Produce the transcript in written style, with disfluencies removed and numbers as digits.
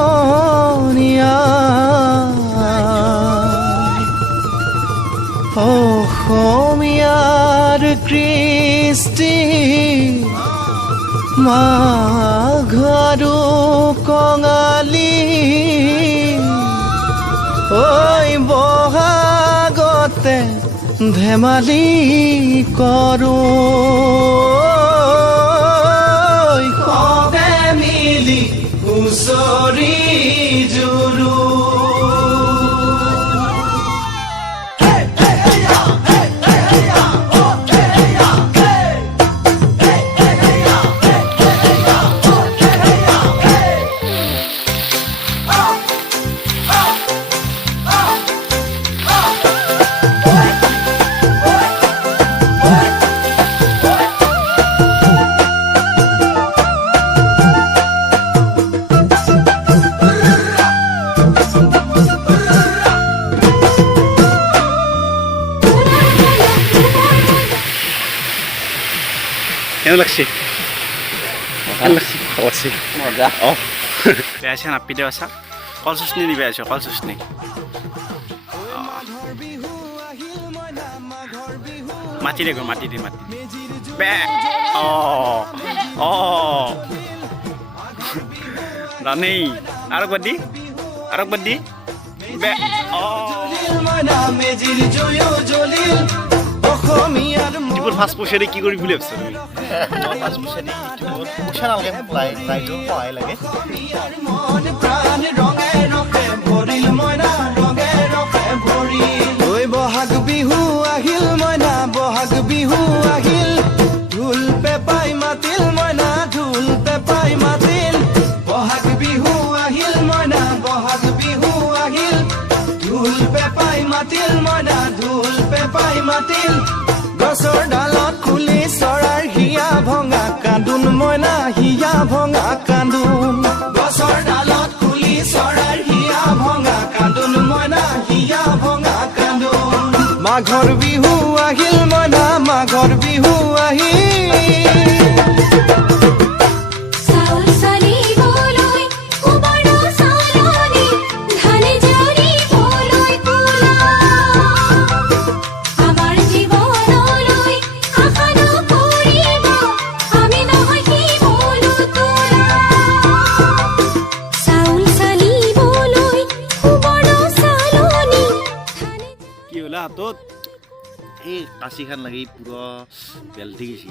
সমনীয়া অসমীয়াৰ কৃষ্টি মাঘৰো কঙালী ঐ বহাগতে ধেমালি কৰোঁ সবে মিলি হুঁচৰি জুৰো কেন লাগছে মজা বেয়াছে নাপি দেওয়া আসা কল চুচনি নিবে আছো কল চুচনি মাটি দেখো মাটি দি মাটি বে ও ও রানেই আর বাদি বে ও ইউটিউবত ফাৰ্ষ্ট পইচাৰে কি কৰি বুলি ভাবিছা তুমি ফাৰ্ষ্ট পইচাদি ইউটিউবত পইচা নালাগে ৰাইজৰ সহায় লাগে বহাগ বিহু আহিল মইনা বহাগ বিহু আহিল ঢোল পেপাই মাতিল মইনা ঢোল পেপাই মাতিল বহাগ বিহু আহিল মইনা বহাগ বিহু আহিল ঢোল পেপাই মাতিল মইনা ঢোল পেপাই মাতিল গছৰ ডালত খুলি চৰাৰ হিয়া ভঙা কান্দোন মইনা হিয়া ভঙা কান্দোন গছৰ ডালত খুলি চৰাৰ হিয়া ভঙা কান্দোন মইনা হিয়া ভঙা কান্দোন মাঘৰ বিহু আহিল মইনা মাঘৰ বিহু আহিল হাতত এই কাঁচিখান লাগি পুৰা বেলটি গৈছে